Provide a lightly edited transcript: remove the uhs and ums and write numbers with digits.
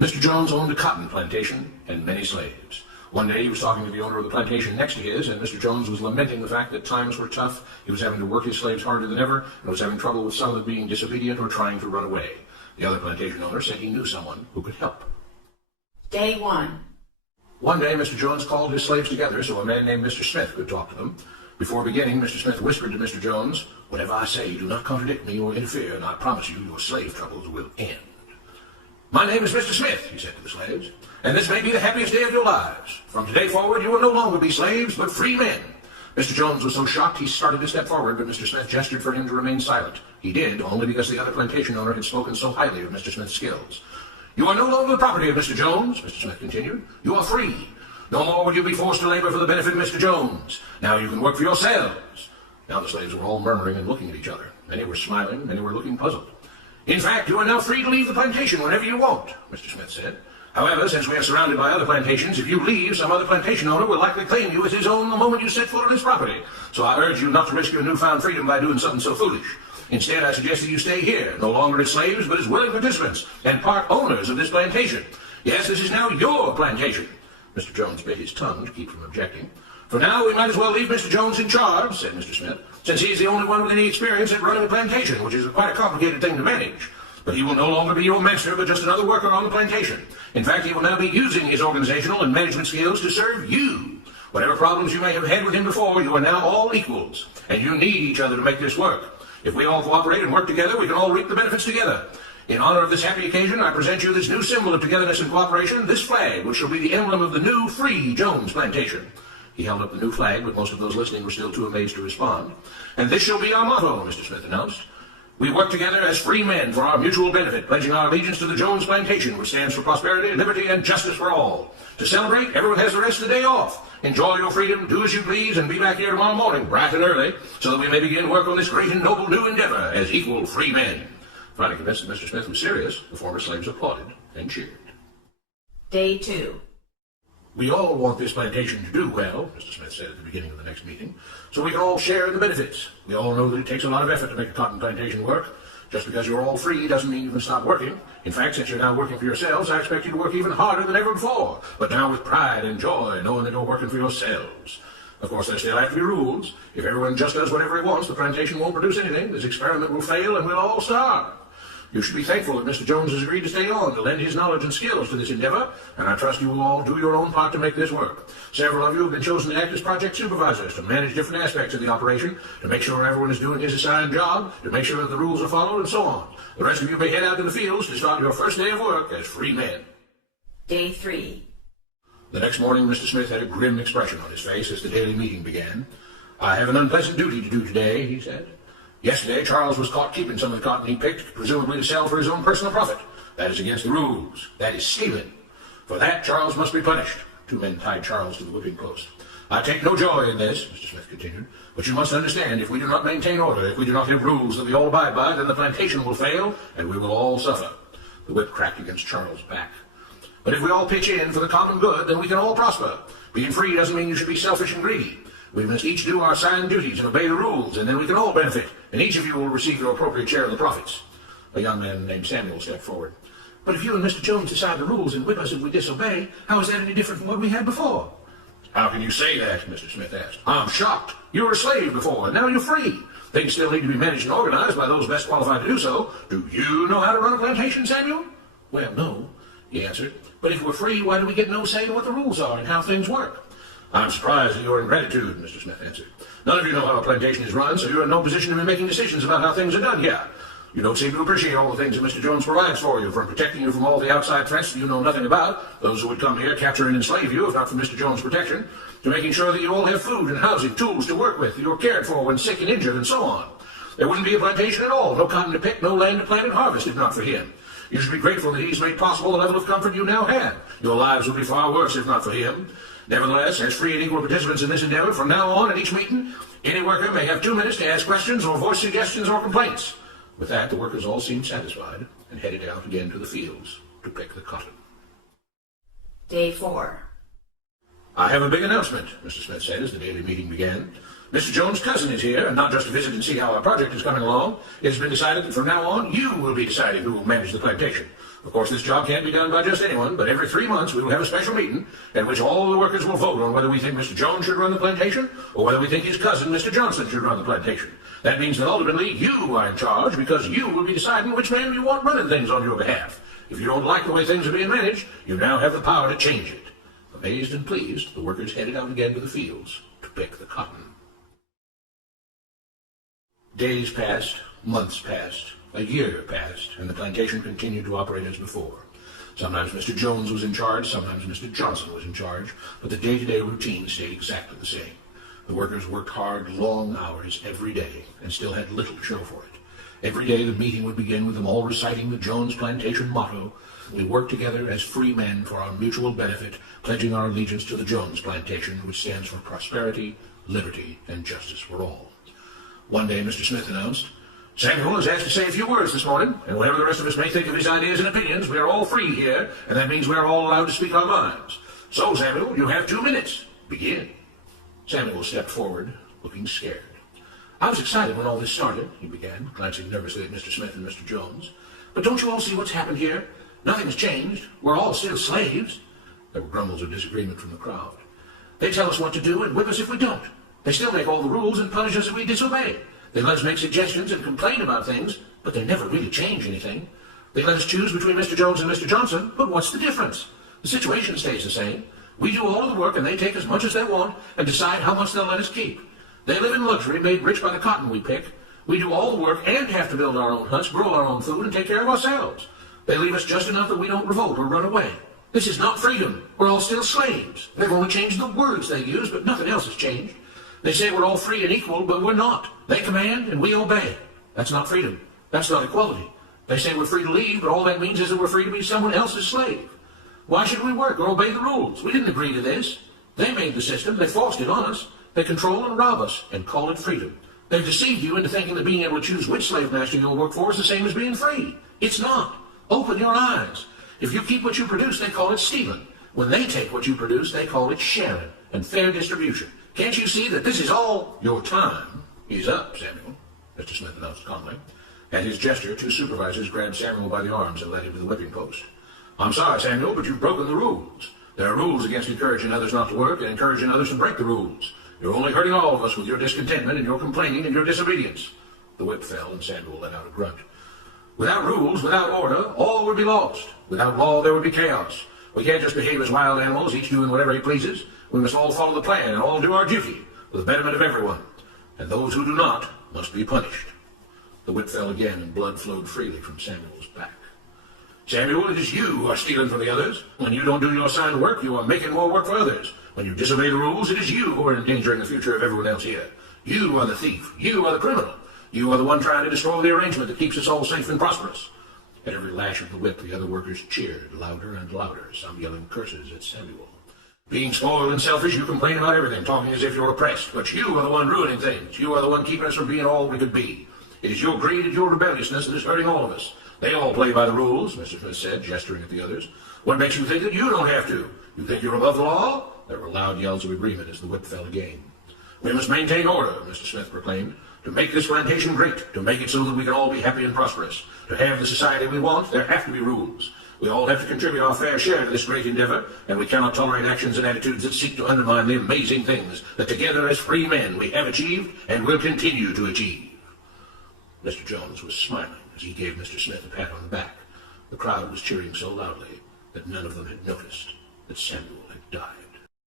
Mr. Jones owned a cotton plantation and many slaves. One day he was talking to the owner of the plantation next to his, and Mr. Jones was lamenting the fact that times were tough. He was having to work his slaves harder than ever, and was having trouble with some of them being disobedient or trying to run away. The other plantation owner said he knew someone who could help. Day 1. One day Mr. Jones called his slaves together so a man named Mr. Smith could talk to them. Before beginning, Mr. Smith whispered to Mr. Jones, "Whatever I say, do not contradict me or interfere, and I promise you your slave troubles will end." "My name is Mr. Smith," he said to the slaves, "and this may be the happiest day of your lives. From today forward, you will no longer be slaves, but free men." Mr. Jones was so shocked he started to step forward, but Mr. Smith gestured for him to remain silent. He did, only because the other plantation owner had spoken so highly of Mr. Smith's skills. "You are no longer the property of Mr. Jones," Mr. Smith continued. "You are free. No more will you be forced to labor for the benefit of Mr. Jones. Now you can work for yourselves." Now the slaves were all murmuring and looking at each other. Many were smiling, many were looking puzzled. "In fact, you are now free to leave the plantation whenever you want," Mr. Smith said. "However, since we are surrounded by other plantations, if you leave, some other plantation owner will likely claim you as his own the moment you set foot on his property. So I urge you not to risk your newfound freedom by doing something so foolish. Instead, I suggest that you stay here, no longer as slaves, but as willing participants and part owners of this plantation. Yes, this is now your plantation." Mr. Jones bit his tongue to keep from objecting. "For now, we might as well leave Mr. Jones in charge," said Mr. Smith, "since he is the only one with any experience at running a plantation, which is quite a complicated thing to manage. But he will no longer be your master, but just another worker on the plantation. In fact, he will now be using his organizational and management skills to serve you. Whatever problems you may have had with him before, you are now all equals, and you need each other to make this work. If we all cooperate and work together, we can all reap the benefits together. In honor of this happy occasion, I present you this new symbol of togetherness and cooperation, this flag, which shall be the emblem of the new, free Jones plantation." He held up the new flag, but most of those listening were still too amazed to respond. "And this shall be our motto," Mr. Smith announced. "We work together as free men for our mutual benefit, pledging our allegiance to the Jones plantation, which stands for prosperity, liberty, and justice for all. To celebrate, everyone has the rest of the day off. Enjoy your freedom, do as you please, and be back here tomorrow morning, bright and early, so that we may begin work on this great and noble new endeavor as equal free men." Finally convinced that Mr. Smith was serious, the former slaves applauded and cheered. Day 2. "We all want this plantation to do well," Mr. Smith said at the beginning of the next meeting, "so we can all share in the benefits. We all know that it takes a lot of effort to make a cotton plantation work. Just because you're all free doesn't mean you can stop working. In fact, since you're now working for yourselves, I expect you to work even harder than ever before, but now with pride and joy, knowing that you're working for yourselves. Of course, there still have to be rules. If everyone just does whatever he wants, the plantation won't produce anything. This experiment will fail, and we'll all starve. You should be thankful that Mr. Jones has agreed to stay on to lend his knowledge and skills to this endeavor, and I trust you will all do your own part to make this work. Several of you have been chosen to act as project supervisors to manage different aspects of the operation, to make sure everyone is doing his assigned job, to make sure that the rules are followed, and so on. The rest of you may head out to the fields to start your first day of work as free men." Day 3. The next morning, Mr. Smith had a grim expression on his face as the daily meeting began. "I have an unpleasant duty to do today," he said. "Yesterday, Charles was caught keeping some of the cotton he picked, presumably to sell for his own personal profit. That is against the rules. That is stealing. For that, Charles must be punished." Two men tied Charles to the whipping post. "I take no joy in this," Mr. Smith continued, "but you must understand, if we do not maintain order, if we do not have rules that we all abide by, then the plantation will fail, and we will all suffer." The whip cracked against Charles' back. "But if we all pitch in for the common good, then we can all prosper. Being free doesn't mean you should be selfish and greedy. We must each do our assigned duties and obey the rules, and then we can all benefit, and each of you will receive your appropriate share of the profits." A young man named Samuel stepped forward. "But if you and Mr. Jones decide the rules and whip us if we disobey, how is that any different from what we had before?" "How can you say that?" Mr. Smith asked. "I'm shocked. You were a slave before, and now you're free. Things still need to be managed and organized by those best qualified to do so. Do you know how to run a plantation, Samuel?" "Well, no," he answered. "But if we're free, why do we get no say in what the rules are and how things work?" "I'm surprised at your ingratitude," Mr. Smith answered. "None of you know how a plantation is run, so you're in no position to be making decisions about how things are done here. You don't seem to appreciate all the things that Mr. Jones provides for you, from protecting you from all the outside threats that you know nothing about, those who would come here, capture and enslave you, if not for Mr. Jones' protection, to making sure that you all have food and housing, tools to work with, that you're cared for when sick and injured, and so on. There wouldn't be a plantation at all, no cotton to pick, no land to plant and harvest, if not for him. You should be grateful that he's made possible the level of comfort you now have. Your lives would be far worse if not for him. Nevertheless, as free and equal participants in this endeavor, from now on at each meeting, any worker may have 2 minutes to ask questions or voice suggestions or complaints." With that, the workers all seemed satisfied and headed out again to the fields to pick the cotton. Day 4. "I have a big announcement," Mr. Smith said as the daily meeting began. Mr. Jones' cousin is here, and not just to visit and see how our project is coming along. It has been decided that from now on, you will be deciding who will manage the plantation. Of course, this job can't be done by just anyone, but every 3 months we will have a special meeting at which all the workers will vote on whether we think Mr. Jones should run the plantation or whether we think his cousin, Mr. Johnson, should run the plantation. That means that ultimately you are in charge because you will be deciding which man you want running things on your behalf. If you don't like the way things are being managed, you now have the power to change it. Amazed and pleased, the workers headed out again to the fields to pick the cotton. Days passed, months passed, a year passed, and the plantation continued to operate as before. Sometimes Mr. Jones was in charge, sometimes Mr. Johnson was in charge, but the day-to-day routine stayed exactly the same. The workers worked hard, long hours every day, and still had little to show for it. Every day the meeting would begin with them all reciting the Jones Plantation motto, "We work together as free men for our mutual benefit, pledging our allegiance to the Jones Plantation, which stands for prosperity, liberty, and justice for all." One day Mr. Smith announced, "Samuel has asked to say a few words this morning, and whatever the rest of us may think of his ideas and opinions, we are all free here, and that means we are all allowed to speak our minds. So, Samuel, you have 2 minutes. Begin." Samuel stepped forward, looking scared. "I was excited when all this started," he began, glancing nervously at Mr. Smith and Mr. Jones. "But don't you all see what's happened here? Nothing has changed. We're all still slaves." There were grumbles of disagreement from the crowd. "They tell us what to do and whip us if we don't. They still make all the rules and punish us if we disobey. They let us make suggestions and complain about things, but they never really change anything. They let us choose between Mr. Jones and Mr. Johnson, but what's the difference? The situation stays the same. We do all of the work and they take as much as they want and decide how much they'll let us keep. They live in luxury, made rich by the cotton we pick. We do all the work and have to build our own huts, grow our own food, and take care of ourselves. They leave us just enough that we don't revolt or run away. This is not freedom. We're all still slaves. They've only changed the words they use, but nothing else has changed. They say we're all free and equal, but we're not. They command and we obey. That's not freedom. That's not equality. They say we're free to leave, but all that means is that we're free to be someone else's slave. Why should we work or obey the rules? We didn't agree to this. They made the system. They forced it on us. They control and rob us and call it freedom. They've deceived you into thinking that being able to choose which slave master you'll work for is the same as being free. It's not. Open your eyes. If you keep what you produce, they call it stealing. When they take what you produce, they call it sharing and fair distribution. Can't you see that this is all your time? He's up, Samuel, Mr. Smith announced calmly. At his gesture, 2 supervisors grabbed Samuel by the arms and led him to the whipping post. "I'm sorry, Samuel, but you've broken the rules. There are rules against encouraging others not to work and encouraging others to break the rules. You're only hurting all of us with your discontentment and your complaining and your disobedience." The whip fell and Samuel let out a grunt. "Without rules, without order, all would be lost. Without law, there would be chaos. We can't just behave as wild animals, each doing whatever he pleases. We must all follow the plan and all do our duty for the betterment of everyone. And those who do not must be punished." The whip fell again and blood flowed freely from Samuel's back. "Samuel, it is you who are stealing from the others. When you don't do your assigned work, you are making more work for others. When you disobey the rules, it is you who are endangering the future of everyone else here. You are the thief. You are the criminal. You are the one trying to destroy the arrangement that keeps us all safe and prosperous." At every lash of the whip, the other workers cheered louder and louder, some yelling curses at Samuel. "Being spoiled and selfish, you complain about everything, talking as if you're oppressed. But you are the one ruining things. You are the one keeping us from being all we could be. It is your greed and your rebelliousness that is hurting all of us. They all play by the rules," Mr. Smith said, gesturing at the others. "What makes you think that you don't have to? You think you're above the law?" There were loud yells of agreement as the whip fell again. "We must maintain order," Mr. Smith proclaimed, "to make this plantation great, to make it so that we can all be happy and prosperous. To have the society we want, there have to be rules. We all have to contribute our fair share to this great endeavor, and we cannot tolerate actions and attitudes that seek to undermine the amazing things that together as free men we have achieved and will continue to achieve." Mr. Jones was smiling as he gave Mr. Smith a pat on the back. The crowd was cheering so loudly that none of them had noticed that Samuel